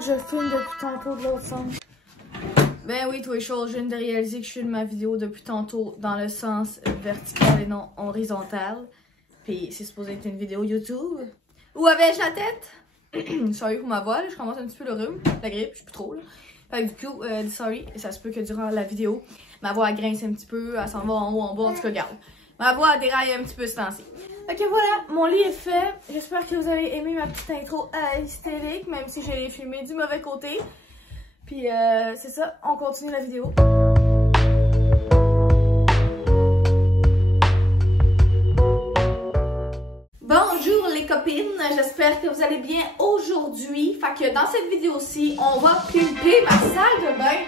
que je filme depuis tantôt de l'autre sens. Ben oui, toi et chose, je viens de réaliser que je filme ma vidéo depuis tantôt dans le sens vertical et non horizontal. Puis c'est supposé être une vidéo YouTube. Où avais-je la tête? Sorry pour ma voix, là, je commence un petit peu le rhume, la grippe, je sais plus trop là. Fait que du coup, sorry, ça se peut que durant la vidéo, ma voix elle grince un petit peu, elle s'en va en haut, en bas, en tout cas, regarde. Ma voix elle déraille un petit peu ce temps-ci. Ok voilà, mon lit est fait. J'espère que vous avez aimé ma petite intro hystérique, même si je l'ai filmé du mauvais côté. Puis c'est ça, on continue la vidéo. Bonjour les copines, j'espère que vous allez bien aujourd'hui. Fait que dans cette vidéo-ci, on va pimper ma salle de bain.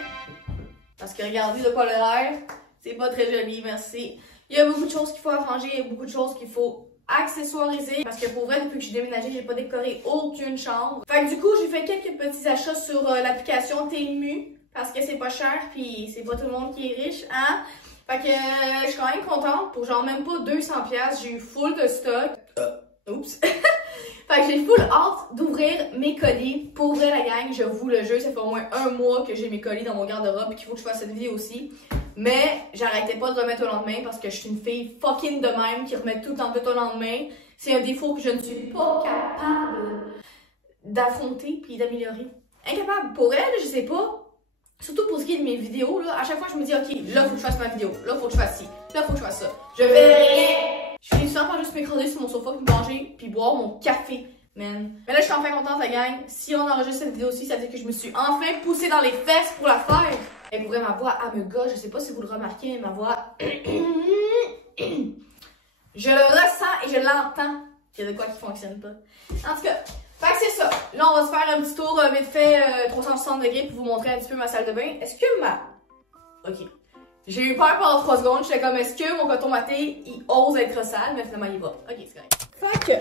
Parce que regardez de quoi l'air, c'est pas très joli, merci. Il y a beaucoup de choses qu'il faut arranger, il y a beaucoup de choses qu'il faut accessoiriser. Parce que pour vrai, depuis que j'ai déménagé, j'ai pas décoré aucune chambre. Fait que du coup, j'ai fait quelques petits achats sur l'application Temu. Parce que c'est pas cher, puis c'est pas tout le monde qui est riche, hein. Fait que je suis quand même contente. Pour genre même pas 200$, j'ai eu full de stock. Oups. Fait que j'ai full hâte d'ouvrir mes colis. Pour vrai la gang, je vous le jure, ça fait au moins un mois que j'ai mes colis dans mon garde-robe et qu'il faut que je fasse cette vidéo aussi. Mais j'arrêtais pas de remettre au lendemain parce que je suis une fille fucking de même qui remet tout en fait au lendemain. C'est un défaut que je ne suis pas capable d'affronter puis d'améliorer. Incapable. Pour elle, je sais pas. Surtout pour ce qui est de mes vidéos, là, à chaque fois je me dis ok, là faut que je fasse ma vidéo, là faut que je fasse ci, là faut que je fasse ça. Je fais rien! Je finis souvent par juste m'écraser sur mon sofa puis manger puis boire mon café, man. Mais là je suis enfin contente la gang. Si on enregistre cette vidéo aussi, ça veut dire que je me suis enfin poussée dans les fesses pour la faire. Et pour vrai, ma voix elle me gâche, je sais pas si vous le remarquez, mais ma voix je le ressens et je l'entends qu'il y a de quoi qui fonctionne pas. En tout cas, fait que c'est ça. Là, on va se faire un petit tour vite fait 360 degrés pour vous montrer un petit peu ma salle de bain. Est-ce que Ok. J'ai eu peur pendant 3 secondes. J'étais comme, est-ce que mon coton maté, il ose être sale? Mais finalement, il va. Ok, c'est correct. Fait que,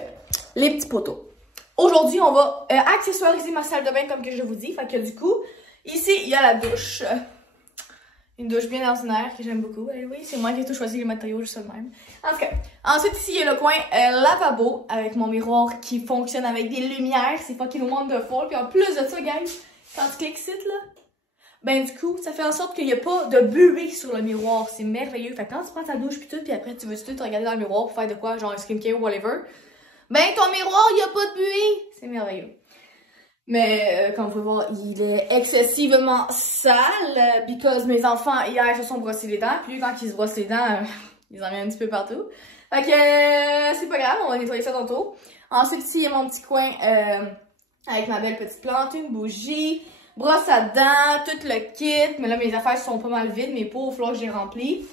les petits poteaux. Aujourd'hui, on va accessoiriser ma salle de bain comme que je vous dis. Fait que du coup, ici, il y a la douche. Une douche bien ordinaire que j'aime beaucoup. Oui, c'est moi qui ai tout choisi les matériaux juste de même. En tout cas, ensuite ici il y a le coin lavabo avec mon miroir qui fonctionne avec des lumières. C'est fucking wonderful. Puis en plus de ça, guys, quand tu cliques ici là, ben du coup, ça fait en sorte qu'il n'y a pas de buée sur le miroir. C'est merveilleux. Fait que quand tu prends ta douche puis tout, puis après tu veux tout te regarder dans le miroir pour faire de quoi, genre un skincare ou whatever, ben ton miroir, il n'y a pas de buée. C'est merveilleux. Mais comme vous pouvez voir, il est excessivement sale because mes enfants hier se sont brossés les dents. Puis lui, quand il se brosse les dents, ils en mettent un petit peu partout. Fait que c'est pas grave, on va nettoyer ça tantôt. Ensuite ici, il y a mon petit coin avec ma belle petite plante, une bougie, brosse à dents, tout le kit. Mais là, mes affaires sont pas mal vides, mes pots, il va falloir que je les remplis.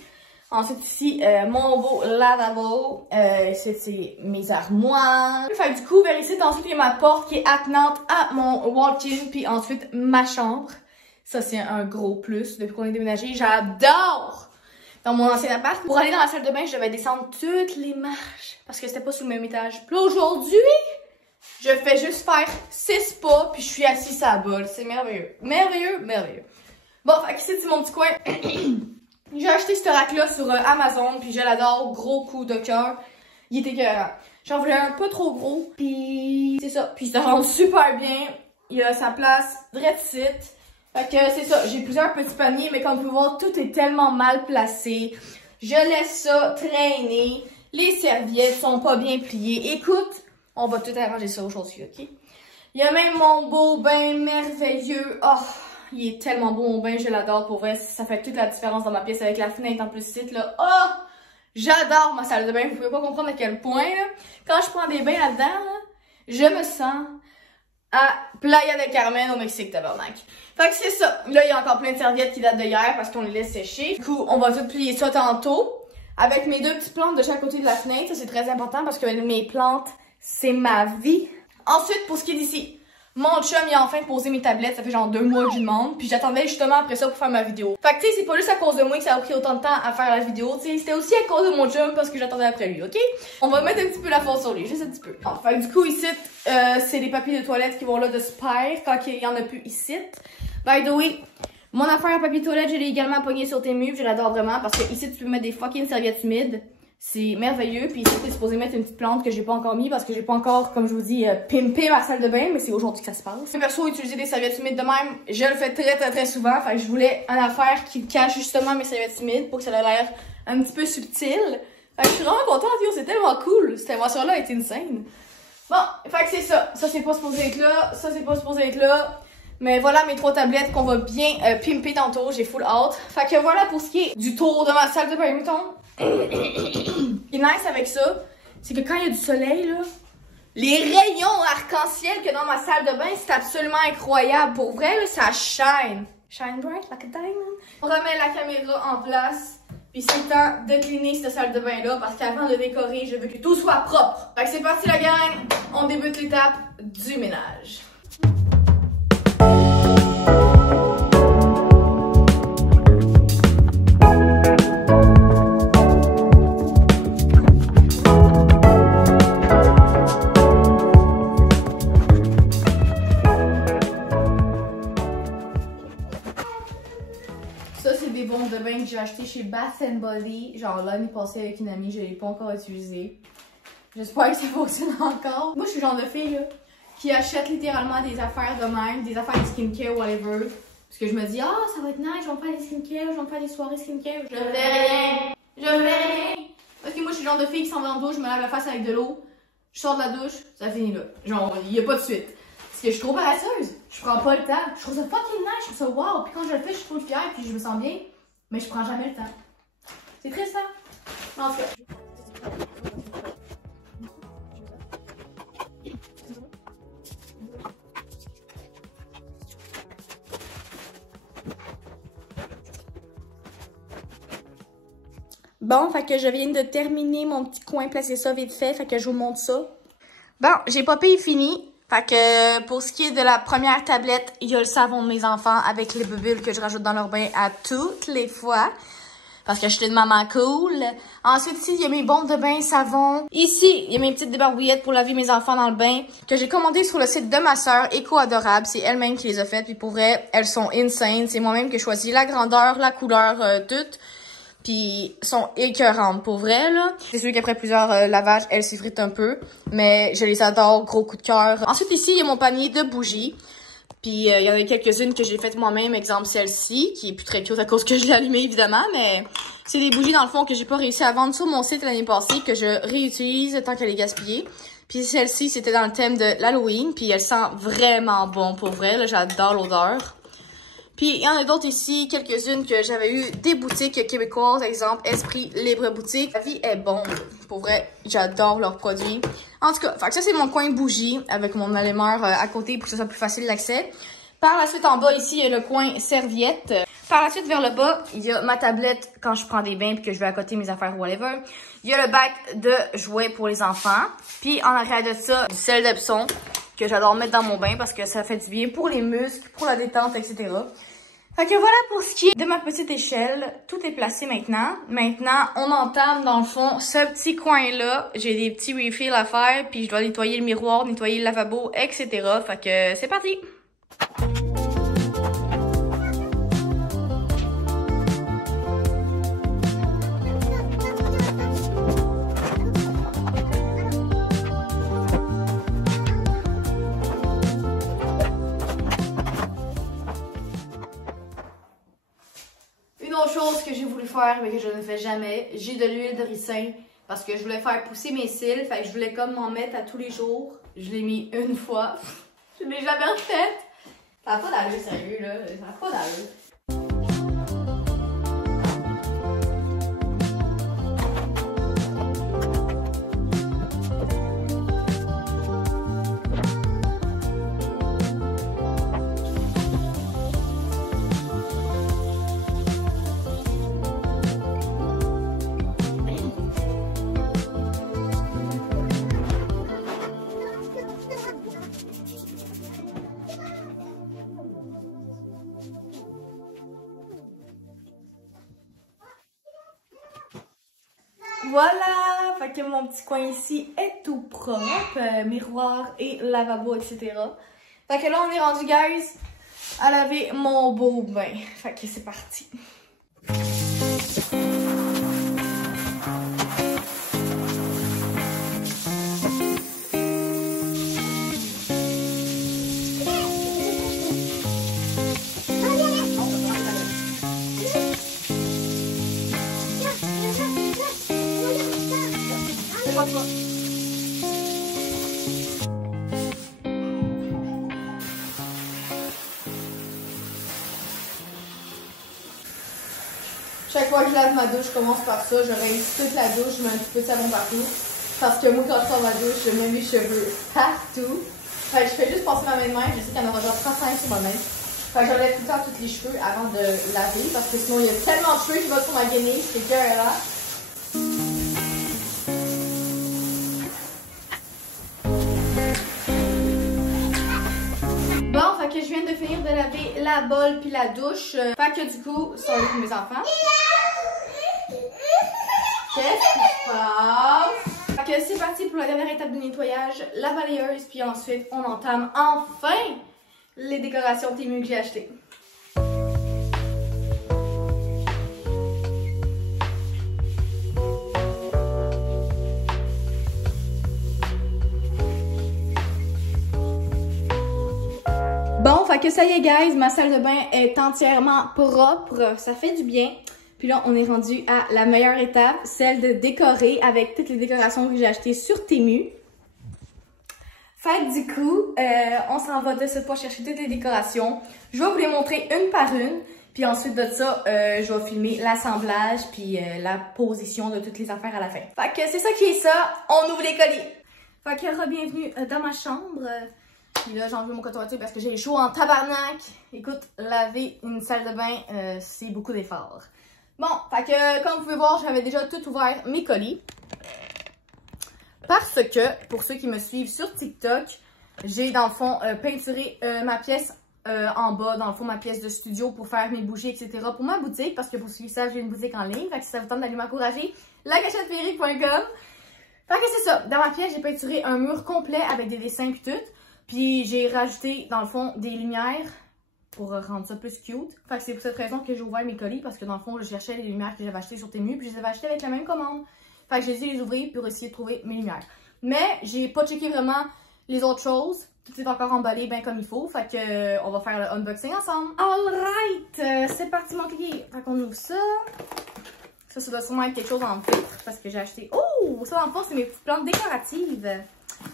Ensuite ici, mon beau lavabo, c'est mes armoires. Fait que du coup, vers ici, ensuite il y a ma porte qui est attenante à mon walk-in, puis ensuite ma chambre. Ça c'est un gros plus depuis qu'on est déménagé. J'adore! Dans mon ancien appart, pour aller dans la salle de bain, je devais descendre toutes les marches parce que c'était pas sur le même étage. Puis là aujourd'hui, je fais juste faire 6 pas, puis je suis assise à la bolle. C'est merveilleux. Merveilleux, merveilleux. Bon, fait que ici c'est mon petit coin. J'ai acheté ce rack-là sur Amazon, puis je l'adore, gros coup de cœur. Il était écœurant. J'en voulais un pas trop gros, puis c'est ça. Puis ça rend super bien. Il a sa place direct site. Fait que c'est ça, j'ai plusieurs petits paniers, mais comme vous pouvez voir, tout est tellement mal placé. Je laisse ça traîner. Les serviettes sont pas bien pliées. Écoute, on va tout arranger ça aujourd'hui, ok? Il y a même mon beau bain merveilleux. Oh! Il est tellement beau mon bain, je l'adore pour vrai. Ça fait toute la différence dans ma pièce avec la fenêtre en plus site là. Oh! J'adore ma salle de bain. Vous pouvez pas comprendre à quel point là. Quand je prends des bains là-dedans, là, je me sens à Playa del Carmen au Mexique, tabarnak. Fait que c'est ça. Là, il y a encore plein de serviettes qui datent de hier parce qu'on les laisse sécher. Du coup, on va tout plier ça tantôt. Avec mes 2 petites plantes de chaque côté de la fenêtre. Ça, c'est très important parce que mes plantes, c'est ma vie. Ensuite, pour ce qui est d'ici. Mon chum, il a enfin posé mes tablettes, ça fait genre 2 mois que je lui demande, puis j'attendais justement après ça pour faire ma vidéo. Fait que tu sais, c'est pas juste à cause de moi que ça a pris autant de temps à faire la vidéo, tu sais, c'était aussi à cause de mon chum parce que j'attendais après lui, ok? On va mettre un petit peu la force sur lui, juste un petit peu. Bon, fait que du coup, ici, c'est les papiers de toilette qui vont là de Spire quand il y en a plus ici. By the way, mon affaire à papier de toilette, je l'ai également pogné sur Temu, je l'adore vraiment parce que ici, tu peux mettre des fucking serviettes humides. C'est merveilleux. Puis ici, t'es supposé mettre une petite plante que j'ai pas encore mis parce que j'ai pas encore, comme je vous dis, pimpé ma salle de bain, mais c'est aujourd'hui que ça se passe. Perso, utiliser des serviettes humides de même, je le fais très souvent. Fait que je voulais une affaire qui cache justement mes serviettes humides pour que ça ait l'air un petit peu subtil. Fait que je suis vraiment contente, yo, c'est tellement cool. Cette invention-là est insane. Bon, fait que c'est ça. Ça, c'est pas supposé être là. Ça, c'est pas supposé être là. Mais voilà mes 3 tablettes qu'on va bien pimper tantôt. J'ai full hâte. Fait que voilà pour ce qui est du tour de ma salle de bain, mettons. Ce qui est nice avec ça, c'est que quand il y a du soleil, là, les rayons arc-en-ciel que dans ma salle de bain, c'est absolument incroyable. Pour vrai, là, ça shine. Shine bright like a diamond. On remet la caméra en place. Puis c'est temps de cleaner cette salle de bain là parce qu'avant de décorer, je veux que tout soit propre. Fait que c'est parti la gang, on débute l'étape du ménage. Ça, c'est des bombes de bain que j'ai acheté chez Bath & Body. Genre l'année passée avec une amie, je l'ai pas encore utilisé. J'espère que ça fonctionne encore. Moi, je suis le genre de fille là, qui achète littéralement des affaires de même, des affaires de skincare, whatever. Parce que je me dis, ah, ça va être nice, je vais me faire des skincare, je vais me faire des soirées skincare. Je fais rien. Je fais rien. Parce que moi, je suis le genre de fille qui s'en va en douche, je me lave la face avec de l'eau, je sors de la douche, ça finit là. Genre, il n'y a pas de suite. Parce que je suis trop paresseuse. Je prends pas le temps. Je trouve ça fucking nice, je trouve ça wow. Puis quand je le fais, je suis trop fière, puis je me sens bien. Mais je prends jamais le temps. C'est triste, ça? En tout cas. Bon, fait que je viens de terminer mon petit coin, placer ça vite fait, fait que je vous montre ça. Bon, j'ai popé fini. Fait que pour ce qui est de la première tablette, il y a le savon de mes enfants avec les bulles que je rajoute dans leur bain à toutes les fois. Parce que je suis une maman cool. Ensuite, ici, il y a mes bombes de bain savon. Ici, il y a mes petites débarbouillettes pour laver mes enfants dans le bain que j'ai commandées sur le site de ma sœur, Éco Adorable. C'est elle-même qui les a faites. Puis pour vrai, elles sont insane. C'est moi-même qui ai choisi la grandeur, la couleur, toutes. Puis sont écœurantes pour vrai là. C'est sûr qu'après plusieurs lavages, elles s'effritent un peu, mais je les adore, gros coup de cœur. Ensuite ici, il y a mon panier de bougies. Puis il y en a quelques-unes que j'ai faites moi-même, exemple celle-ci, qui est plus très cute à cause que je l'ai allumée évidemment, mais c'est des bougies dans le fond que j'ai pas réussi à vendre sur mon site l'année passée, que je réutilise tant qu'elle est gaspillée. Puis celle-ci, c'était dans le thème de l'Halloween, puis elle sent vraiment bon pour vrai, là, j'adore l'odeur. Puis, il y en a d'autres ici, quelques-unes que j'avais eu des boutiques québécoises, exemple Esprit Libre Boutique. La vie est bonne. Pour vrai, j'adore leurs produits. En tout cas, fait que ça, c'est mon coin bougie avec mon allumeur à côté pour que ce soit plus facile d'accès. Par la suite, en bas, ici, il y a le coin serviette. Par la suite, vers le bas, il y a ma tablette quand je prends des bains puis que je vais à côté mes affaires whatever. Il y a le bac de jouets pour les enfants. Puis, en arrière de ça, du sel d'Epsom que j'adore mettre dans mon bain parce que ça fait du bien pour les muscles, pour la détente, etc. Fait que voilà pour ce qui est de ma petite échelle. Tout est placé maintenant. Maintenant, on entame dans le fond ce petit coin-là. J'ai des petits refills à faire, puis je dois nettoyer le miroir, nettoyer le lavabo, etc. Fait que c'est parti! Chose que j'ai voulu faire mais que je ne fais jamais, j'ai de l'huile de ricin parce que je voulais faire pousser mes cils, fait que je voulais comme m'en mettre à tous les jours. Je l'ai mis une fois, je l'ai jamais refaite. Ça n'a pas d'allure, sérieux là, ça n'a pas d'allure. Voilà, fait que mon petit coin ici est tout propre, miroir et lavabo, etc. Fait que là, on est rendu, guys, à laver mon beau bain. Fait que c'est parti. pas. Chaque fois que je lave ma douche, je commence par ça. Je rince toute la douche, je mets un petit peu de savon partout. Parce que moi, quand je sors ma douche, je mets mes cheveux partout. Fait que je fais juste passer ma main de même. Je sais qu'il y en aura genre 35 sur ma main. Fait que j'enlève tout le temps tous les cheveux avant de laver. Parce que sinon, il y a tellement de cheveux qui vont sur ma guenille. C'est écœurant. Bon, fait que je viens de finir de laver la bolle puis la douche. Fait que du coup, sorry pour mes enfants. Qu'est-ce qui se passe? Fait que c'est parti pour la dernière étape de nettoyage, la balayeuse, puis ensuite on entame enfin les décorations Temu que j'ai achetées. Bon, fait que ça y est guys, ma salle de bain est entièrement propre, ça fait du bien. Puis là, on est rendu à la meilleure étape, celle de décorer avec toutes les décorations que j'ai achetées sur Temu. Fait que du coup, on s'en va de ce pas chercher toutes les décorations. Je vais vous les montrer une par une. Puis ensuite de ça, je vais filmer l'assemblage puis la position de toutes les affaires à la fin. Fait que c'est ça qui est ça, on ouvre les colis. Fait que bienvenue dans ma chambre. Puis là, j'ai enlevé mon coton parce que j'ai chaud en tabarnak. Écoute, laver une salle de bain, c'est beaucoup d'efforts. Bon, fait que comme vous pouvez voir, j'avais déjà tout ouvert mes colis. Parce que, pour ceux qui me suivent sur TikTok, j'ai dans le fond peinturé ma pièce en bas, dans le fond ma pièce de studio pour faire mes bougies, etc. pour ma boutique. Parce que pour suivre ça, j'ai une boutique en ligne. Fait que si ça vous tente d'aller m'encourager, lagachetefeerique.com. Fait que c'est ça, dans ma pièce, j'ai peinturé un mur complet avec des dessins puis tout. Puis j'ai rajouté dans le fond des lumières pour rendre ça plus cute. Fait que c'est pour cette raison que j'ai ouvert mes colis parce que dans le fond, je cherchais les lumières que j'avais achetées sur Temu puis je les avais achetées avec la même commande. Fait que j'ai dû les ouvrir pour essayer de trouver mes lumières. Mais j'ai pas checké vraiment les autres choses. Tout est encore emballé bien comme il faut. Fait que on va faire le unboxing ensemble. Alright! C'est parti mon client. Fait qu'on ouvre ça. Ça doit sûrement être quelque chose en filtre parce que j'ai acheté... Oh! Ça dans le fond, c'est mes petites plantes décoratives.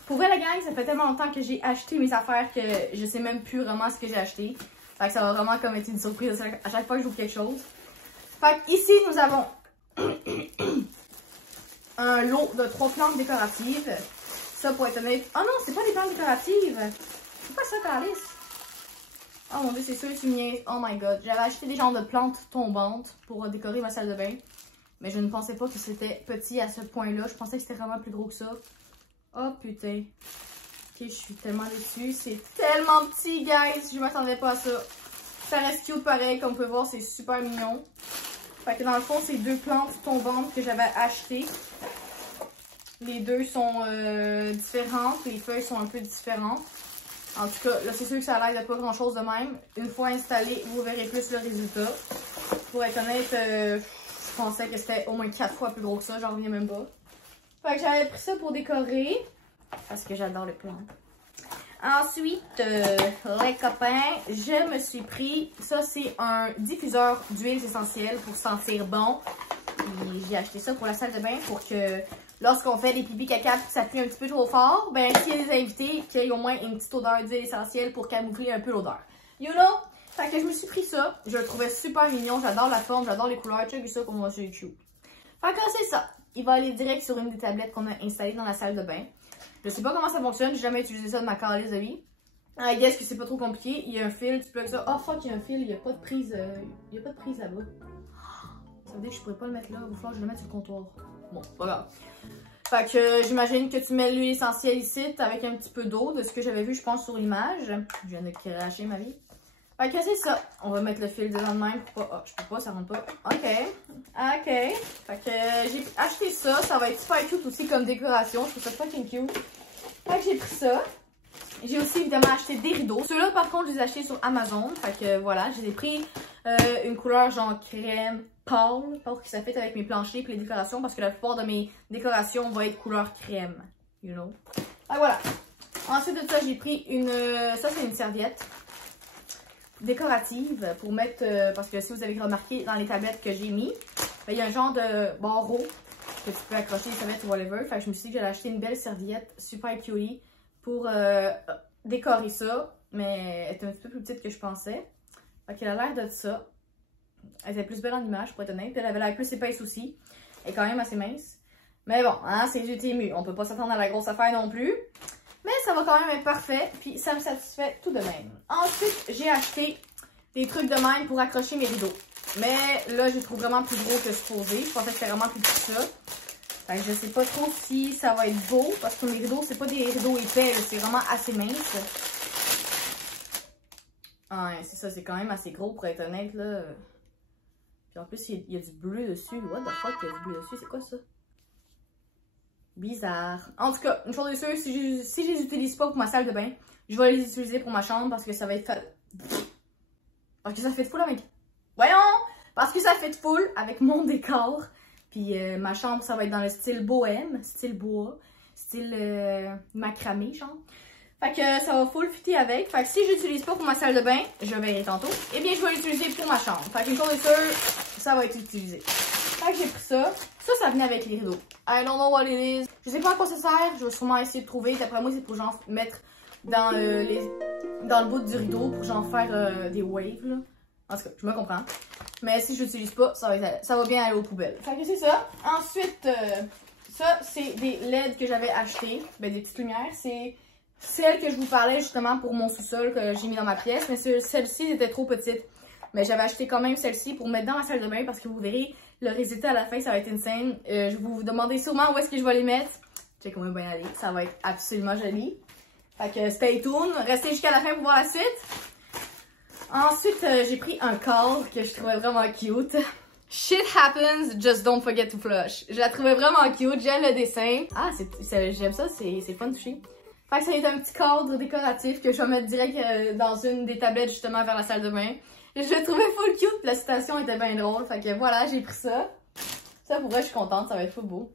Pour vrai, la gang, ça fait tellement longtemps que j'ai acheté mes affaires que je sais même plus vraiment ce que j'ai acheté. Fait que ça va vraiment comme être une surprise à chaque fois que j'ouvre quelque chose. Fait que ici, nous avons un lot de 3 plantes décoratives. Ça, pour être honnête... Oh non, c'est pas des plantes décoratives. C'est pas ça, Calice. Oh mon dieu, c'est sûr que tu me... Oh my god. J'avais acheté des genres de plantes tombantes pour décorer ma salle de bain. Mais je ne pensais pas que c'était petit à ce point-là. Je pensais que c'était vraiment plus gros que ça. Oh putain. Ok, je suis tellement déçue. C'est tellement petit, guys. Je m'attendais pas à ça. Ça reste cute pareil. Comme vous pouvez voir, c'est super mignon. Fait que dans le fond, c'est 2 plantes tombantes que j'avais achetées. Les deux sont différentes. Les feuilles sont un peu différentes. En tout cas, là, c'est sûr que ça a l'air de pas grand-chose de même. Une fois installé, vous verrez plus le résultat. Pour être honnête, je pensais que c'était au moins 4 fois plus gros que ça. J'en reviens même pas. Fait que j'avais pris ça pour décorer. Parce que j'adore les plantes. Ensuite, les copains, je me suis pris... Ça, c'est un diffuseur d'huiles essentielles pour sentir bon. J'ai acheté ça pour la salle de bain pour que lorsqu'on fait des pipis caca et que ça pue un petit peu trop fort, ben s'il y a des invités, qu'il y ait au moins une petite odeur d'huile essentielle pour camoufler un peu l'odeur. You know? Fait que je me suis pris ça. Je le trouvais super mignon. J'adore la forme, j'adore les couleurs. Check ça comment c'est cute. Fait que c'est ça. Il va aller direct sur une des tablettes qu'on a installées dans la salle de bain. Je sais pas comment ça fonctionne. J'ai jamais utilisé ça de ma calice de vie. I guess que c'est pas trop compliqué. Il y a un fil, tu plugues ça. Oh fuck, il y a un fil. Il n'y a pas de prise. Il y a pas de prise là-bas. Ça veut dire que je pourrais pas le mettre là. Il va falloir que je le mette sur le comptoir. Bon, pas grave. Fait que j'imagine que tu mets l'huile essentielle ici avec un petit peu d'eau, de ce que j'avais vu, je pense, sur l'image. Je viens de cracher ma vie. Fait que c'est ça. On va mettre le fil dedans de même. Pour pas... Oh, je peux pas, ça rentre pas. Ok. Ok. Fait que j'ai acheté ça. Ça va être super cute aussi comme décoration. Je trouve ça fucking cute. Fait que j'ai pris ça. J'ai aussi évidemment acheté des rideaux. Ceux-là, par contre, je les ai achetés sur Amazon. Fait que voilà, j'ai pris une couleur genre crème pâle pour que ça fait avec mes planchers et les décorations. Parce que la plupart de mes décorations vont être couleur crème. You know. Fait que voilà. Ensuite de ça, j'ai pris une... ça, c'est une serviette décorative pour mettre... parce que si vous avez remarqué dans les tablettes que j'ai mis, ben, il y a un genre de barreau que tu peux accrocher les serviettes ou whatever. Fait que je me suis dit que j'allais acheter une belle serviette super cutie pour décorer ça. Mais elle était un petit peu plus petite que je pensais. Fait qu'elle a l'air de ça. Elle était plus belle en image, pour être honnête. Elle avait l'air plus épaisse aussi. Elle est quand même assez mince. Mais bon, hein, c'est du Temu. On peut pas s'attendre à la grosse affaire non plus. Mais ça va quand même être parfait. Puis ça me satisfait tout de même. Ensuite, j'ai acheté des trucs de même pour accrocher mes rideaux. Mais là, je les trouve vraiment plus gros que supposé. Je pensais que c'était vraiment plus petit que ça. Fait que je sais pas trop si ça va être beau. Parce que mes rideaux, c'est pas des rideaux épais. C'est vraiment assez mince. Ah, c'est ça. C'est quand même assez gros pour être honnête, là. Puis en plus, il y a du bleu dessus. What the fuck, il y a du bleu dessus? C'est quoi ça? Bizarre. En tout cas, une chose est sûre, si je les utilise pas pour ma salle de bain, je vais les utiliser pour ma chambre parce que ça va être... Parce que ça fait de full avec... Voyons! Parce que ça fait de full avec mon décor. Puis ma chambre, ça va être dans le style bohème, style bois, style macramé, genre. Fait que ça va full fitter avec. Fait que si je l'utilise pas pour ma salle de bain, je verrai tantôt, eh bien je vais l'utiliser pour ma chambre. Fait qu'une chose est sûre, ça va être utilisé. Fait que j'ai pris ça. Ça venait avec les rideaux. I don't know what it is. Je sais pas à quoi ça sert. Je vais sûrement essayer de trouver. D'après moi, c'est pour genre mettre dans le bout du rideau pour genre faire des waves, là. En tout cas, je me comprends. Mais si je l'utilise pas, ça va bien aller aux poubelles. Fait que c'est ça. Ensuite, ça, c'est des LED que j'avais acheté. Ben, des petites lumières. C'est celle que je vous parlais justement pour mon sous-sol que j'ai mis dans ma pièce. Mais celle-ci était trop petite. Mais j'avais acheté quand même celle-ci pour mettre dans ma salle de bain parce que vous verrez, le résultat à la fin, ça va être insane. Je vais vous demander sûrement où est-ce que je vais les mettre. Check comment bien aller. Ça va être absolument joli. Fait que stay tuned. Restez jusqu'à la fin pour voir la suite. Ensuite, j'ai pris un cadre que je trouvais vraiment cute. Shit happens, just don't forget to flush. Je la trouvais vraiment cute, j'aime le dessin. Ah, j'aime ça, c'est fun de toucher. Fait que ça est un petit cadre décoratif que je vais mettre direct dans une des tablettes justement vers la salle de bain. Je le trouvais full cute, la citation était bien drôle. Fait que voilà, j'ai pris ça. Ça pour vrai, je suis contente, ça va être full beau.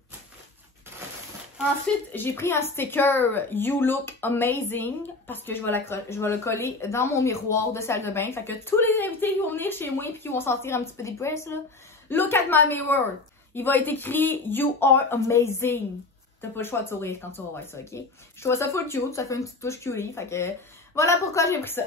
Ensuite, j'ai pris un sticker You Look Amazing parce que je vais le coller dans mon miroir de salle de bain. Fait que tous les invités qui vont venir chez moi et qui vont sentir un petit peu dépressed, là, look at my mirror. Il va être écrit You are amazing. T'as pas le choix de sourire quand tu vas voir ça, ok? Je trouve ça full cute, ça fait une petite touche cutie. Fait que voilà pourquoi j'ai pris ça.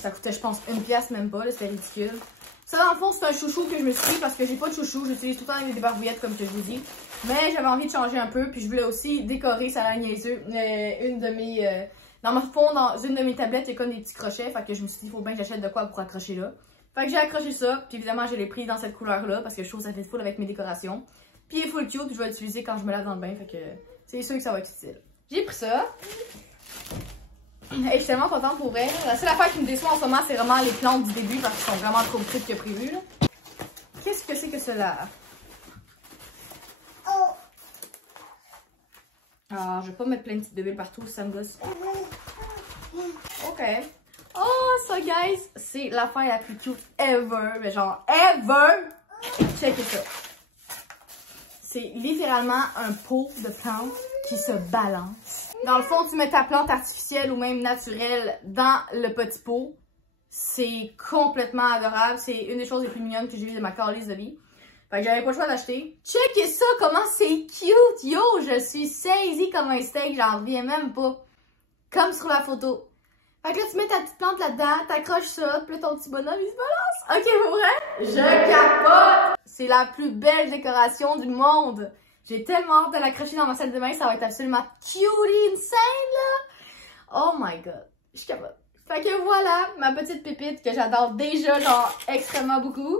Ça coûtait, je pense, 1$ même pas, c'était ridicule. Ça, dans le fond, c'est un chouchou que je me suis pris parce que j'ai pas de chouchou. J'utilise tout le temps avec des barbouillettes, comme que je vous dis. Mais j'avais envie de changer un peu. Puis je voulais aussi décorer, ça a l'air niaiseux, une de mes... dans mon fond, dans une de mes tablettes, il y a comme des petits crochets. Fait que je me suis dit, il faut bien que j'achète de quoi pour accrocher là. Fait que j'ai accroché ça. Puis évidemment, je l'ai pris dans cette couleur-là parce que je trouve que ça fait full avec mes décorations. Puis il est full cute. Je vais l'utiliser quand je me lave dans le bain. Fait que c'est sûr que ça va être utile. J'ai pris ça. Et je suis tellement contente pour elle. La seule affaire qui me déçoit en ce moment, c'est vraiment les plantes du début parce qu'elles sont vraiment trop petites que prévu. Qu'est-ce que c'est que cela? Ah, je vais pas mettre plein de petites bulles partout, ça me gosse. Ok. Oh, ça, guys, c'est l'affaire la plus cute ever. Mais genre, ever! Checkez ça. C'est littéralement un pot de plante qui se balance. Dans le fond, tu mets ta plante artificielle ou même naturelle dans le petit pot. C'est complètement adorable. C'est une des choses les plus mignonnes que j'ai vues de ma calice de vie. Fait que j'avais pas le choix d'acheter. Checkez ça, comment c'est cute! Yo, je suis saisie comme un steak, j'en reviens même pas. Comme sur la photo. Fait que là, tu mets ta petite plante là-dedans, t'accroches ça, puis là, ton petit bonhomme, il se balance. Ok, pour vrai? Je capote! C'est la plus belle décoration du monde. J'ai tellement hâte de l'accrocher dans ma salle de bain, ça va être absolument cutie insane, là! Oh my god, je capote. Fait que voilà, ma petite pépite que j'adore déjà, genre, extrêmement beaucoup.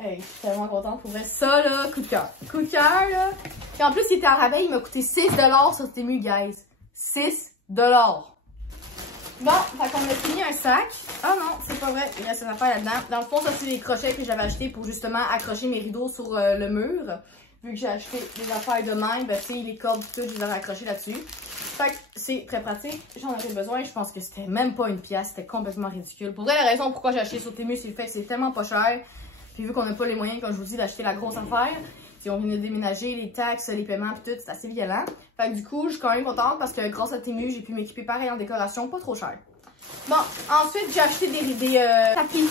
Hey, je suis tellement contente pour vrai. Ça, là, coup de cœur. Coup de cœur, là. Puis en plus, il était en rabais, il m'a coûté 6$ sur Temu, guys. 6$. Bon, fait qu'on a fini un sac. Ah non, c'est pas vrai, il reste une affaire là-dedans. Dans le fond, ça, c'est les crochets que j'avais achetés pour justement accrocher mes rideaux sur le mur. Vu que j'ai acheté des affaires de même, ben, tu sais, les cordes, tout, je les avais accrochées là-dessus. Fait que c'est très pratique. J'en avais besoin. Je pense que c'était même pas 1$. C'était complètement ridicule. Pour vrai, la raison pourquoi j'ai acheté sur Temu, c'est le fait que c'est tellement pas cher. Puis vu qu'on n'a pas les moyens, comme je vous dis, d'acheter la grosse affaire, si on vient de déménager, les taxes, les paiements, puis tout, c'est assez violent. Fait que du coup, je suis quand même contente parce que grâce à Temu, j'ai pu m'équiper pareil en décoration, pas trop cher. Bon, ensuite, j'ai acheté des tapis.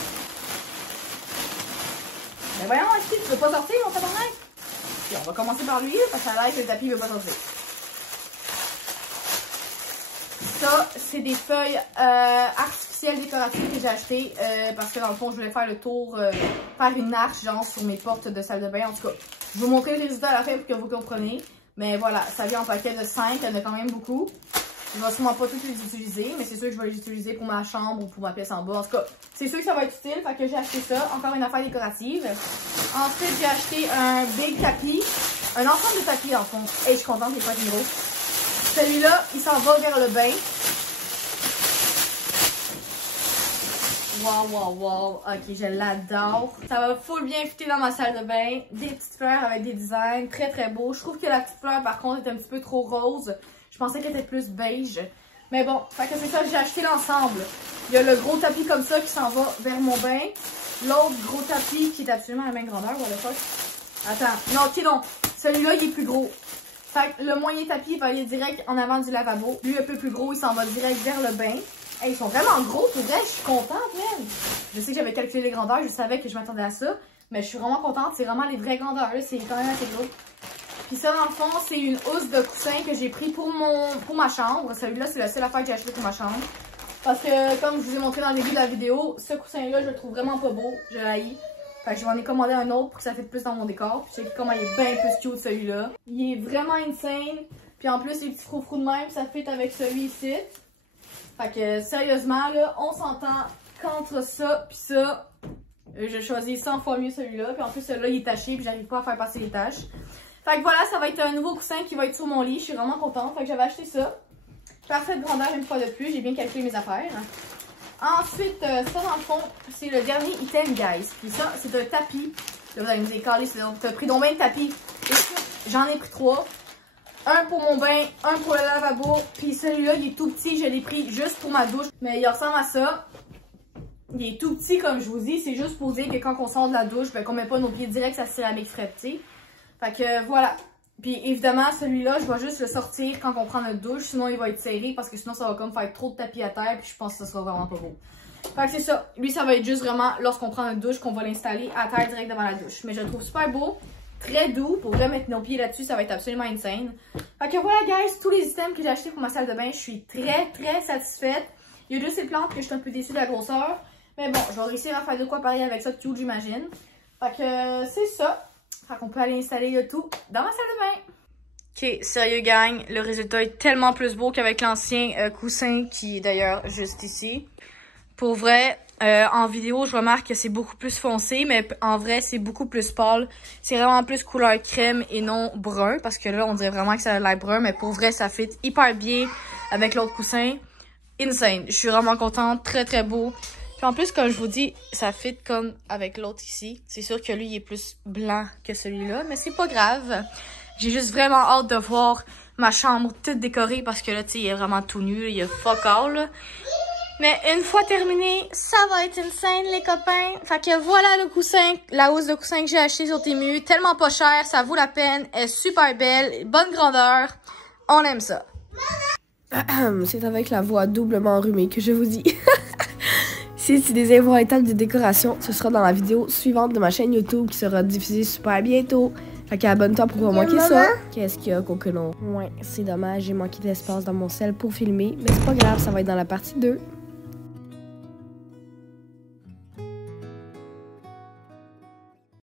Mais voyons, est-ce que tu veux pas sortir, mon tabarnak? Puis on va commencer par lui, parce que ça a l'air que le tapis veut pas sortir. Ça, c'est des feuilles artificielles décoratives que j'ai achetées parce que dans le fond, je voulais faire le tour, faire une arche genre sur mes portes de salle de bain. En tout cas, je vais vous montrer les résultats à la fin pour que vous compreniez. Mais voilà, ça vient en paquet de 5, il y en a quand même beaucoup. Je vais sûrement pas toutes les utiliser, mais c'est sûr que je vais les utiliser pour ma chambre ou pour ma pièce en bas. En tout cas, c'est sûr que ça va être utile, fait que j'ai acheté ça. Encore une affaire décorative. Ensuite, j'ai acheté un big tapis, un ensemble de tapis dans le fond. Et je suis contente, il est pas gros. Celui-là, il s'en va vers le bain. Wow, wow, wow. Ok, je l'adore. Ça va full bien fitter dans ma salle de bain. Des petites fleurs avec des designs très très beaux. Je trouve que la petite fleur, par contre, est un petit peu trop rose. Je pensais qu'elle était plus beige. Mais bon, fait que c'est ça, j'ai acheté l'ensemble. Il y a le gros tapis comme ça qui s'en va vers mon bain. L'autre gros tapis qui est absolument à la même grandeur. What the fuck? Attends. Non, ok, non. Celui-là, il est plus gros. Fait que le moyen tapis, il va aller direct en avant du lavabo. Lui, un peu plus gros, il s'en va direct vers le bain. Hey, ils sont vraiment gros, pour vrai, je suis contente, même. Je sais que j'avais calculé les grandeurs, je savais que je m'attendais à ça. Mais je suis vraiment contente, c'est vraiment les vraies grandeurs, c'est quand même assez gros. Puis ça, dans le fond, c'est une housse de coussin que j'ai pris pour ma chambre. Celui-là, c'est la seule affaire que j'ai acheté pour ma chambre. Parce que, comme je vous ai montré dans le début de la vidéo, ce coussin-là, je le trouve vraiment pas beau. Je l'haïs. Fait que je m'en ai commandé un autre pour que ça fitte plus dans mon décor. Puis je sais comment il est bien plus cute, celui-là. Il est vraiment insane. Puis en plus, les petits froufrous de même, ça fit avec celui ici. Fait que, sérieusement, là, on s'entend qu'entre ça puis ça, je choisis 100 fois mieux celui-là. Puis en plus, celui-là, il est taché puis j'arrive pas à faire passer les taches. Fait que voilà, ça va être un nouveau coussin qui va être sur mon lit. Je suis vraiment contente. Fait que j'avais acheté ça. Parfaite grandeur une fois de plus. J'ai bien calculé mes affaires. Ensuite, ça dans le fond, c'est le dernier item, guys. Puis ça, c'est un tapis. Là, vous allez me décaler. T'as pris donc bien de tapis. J'en ai pris 3. Un pour mon bain, un pour le lavabo. Puis celui-là, il est tout petit. Je l'ai pris juste pour ma douche. Mais il ressemble à ça. Il est tout petit, comme je vous dis. C'est juste pour dire que quand on sort de la douche, ben, qu'on met pas nos pieds directs sur la céramique frette, tu sais. Fait que voilà. Puis évidemment, celui-là, je vais juste le sortir quand on prend notre douche. Sinon, il va être serré parce que sinon, ça va comme faire trop de tapis à terre. Puis je pense que ça sera vraiment pas beau. Fait que c'est ça. Lui, ça va être juste vraiment lorsqu'on prend notre douche qu'on va l'installer à terre direct devant la douche. Mais je le trouve super beau. Très doux. Pour vrai, mettre nos pieds là-dessus, ça va être absolument insane. Fait que voilà, guys, tous les items que j'ai achetés pour ma salle de bain, je suis très, très satisfaite. Il y a juste ces plantes que je suis un peu déçue de la grosseur. Mais bon, je vais réussir à faire de quoi pareil avec ça, tout, j'imagine. Fait que c'est ça. Fait qu'on peut aller installer le tout dans ma salle de bain. Ok, sérieux gang, le résultat est tellement plus beau qu'avec l'ancien coussin qui est d'ailleurs juste ici. Pour vrai, en vidéo, je remarque que c'est beaucoup plus foncé, mais en vrai, c'est beaucoup plus pâle. C'est vraiment plus couleur crème et non brun, parce que là, on dirait vraiment que ça a l'air brun, mais pour vrai, ça fit hyper bien avec l'autre coussin. Insane. Je suis vraiment contente, très très beau. Puis en plus, comme je vous dis, ça fit comme avec l'autre ici. C'est sûr que lui, il est plus blanc que celui-là, mais c'est pas grave. J'ai juste vraiment hâte de voir ma chambre toute décorée parce que là, tu sais, il est vraiment tout nu, il y a fuck all, là. Mais une fois terminé, ça va être insane, les copains. Fait que voilà le coussin, la housse de coussin que j'ai acheté sur Temu. Tellement pas cher, ça vaut la peine. Elle est super belle, bonne grandeur. On aime ça. C'est avec la voix doublement enrhumée que je vous dis. Si tu désires voir l'étape de décoration, ce sera dans la vidéo suivante de ma chaîne YouTube qui sera diffusée super bientôt. Fait qu'abonne-toi pour pas manquer ça. Qu'est-ce qu'il y a, Coconon? Ouais, c'est dommage, j'ai manqué d'espace dans mon sel pour filmer, mais c'est pas grave, ça va être dans la partie 2.